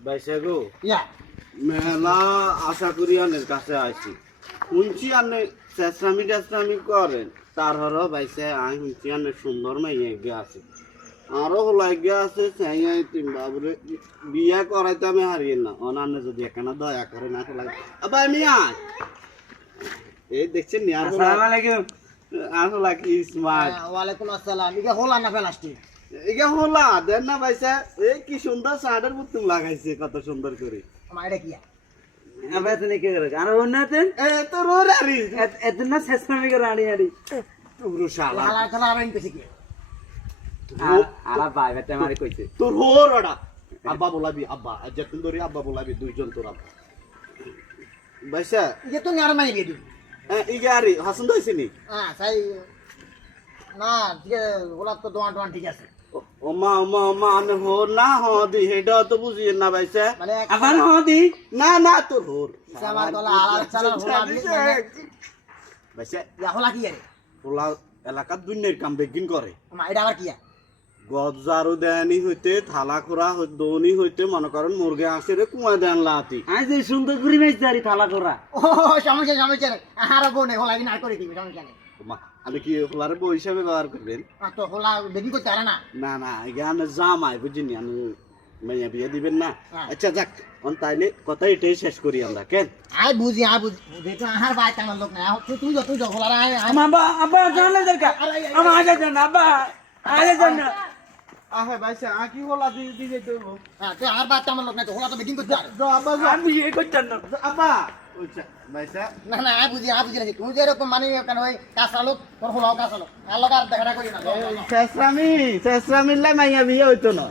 বাইসা গো ইয়া মেলা আশা করি আনের কাছে আইছি শুনছি আনে চেষ্টামি টেস্টামি করেন তার হর বাইসে আই শুনছি আনে সুন্দর মাইয়া গে আছে আরো হলাই গে আছে চাইয়াই তিন বাবুরে বিয়া করাইতে আমি হারিয়ে না অনান্য যদি এখানে দয়া করে না তো লাগে আবার আমি আয় এই দেখছেন নি আর আসসালামু আলাইকুম আসলে কি স্মার্ট ওয়ালাইকুম আসসালাম ইগা হলা না ফেলাসটি এটা হলা দেন না ভাইসা এই কি সুন্দর শার্টের পুতুল লাগাইছে কত সুন্দর করে আমার এটা কিয়া আবার তুমি কি করে আর ওনাতেন এ তো রোরারি এতনা শেষনামি করে আড়ি আড়ি পুরো শালা হালার খেলা আবার ইনকেছে কি আর ভাই বেটা মারি কইছে তোর হোর ওটা আব্বা বলাবি আব্বা আজ যতন ধরে আব্বা বলাবি দুইজন তোর আব্বা ভাইসা ইগে তো নিয়ার মাই গেদি ইগারি হাসন দইছে নি হ্যাঁ সাই না ঠিক আছে গোলাপ তো দোয়ান দোয়ান ঠিক আছে ওমা আনে হোর না দি হেডা তো বুঝি না ভাইসা মানে আবার হদি না তোর হোর আমার গলা হালার খেলা হোলা ভাইসা ইয়া হলা কি আরে হোলা এলাকার দুনিয়ার কাম বেগিন করে আমার এটা আবার কিয়া গজারু দেয়ানি হইতে থালা খোরা দৌনি হইতে মনে করেন মুরগে আসে রে কুয়া দেন লাতি আজ এই সুন্দর করে মাছ দাঁড়ি থালা করা ও সমস্যা নেই আর বনে হলা দিন আর করে দিবি সমস্যা নেই ওমা আমি কি হোলার বই হিসাবে ব্যবহার করবেন তো হলা বেবি করতে পারে না না এখানে জামাই বুঝিনি আমি মাইয়া বিয়ে দিবেন না হ্যাঁ। আচ্ছা যাক অন তাইলে কথা এটাই শেষ করি আমরা কেন আই বুঝি দেখো আহার বাই টানার লোক না তুই যা হলা আয় আব্বা আব্বা জানা দরকার আমার আজ জানা আব্বা আজ জানা আহে ভাইসা কি হোলা দিয়ে দেব হ্যাঁ তুই আর বাই টানার লোক না তো হলা তো বেকিং করতে পারে আব্বা আমি এই করতাম না আব্বা আচ্ছা ভাইসা না আই বুঝি না তুই যে এরকম মানে কেন ওই কাঁচা লোক তোর হলাও কাঁচা লোক আর লোক আর দেখা করি না শেষরামি লাই মাইয়া বিয়ে হইতো না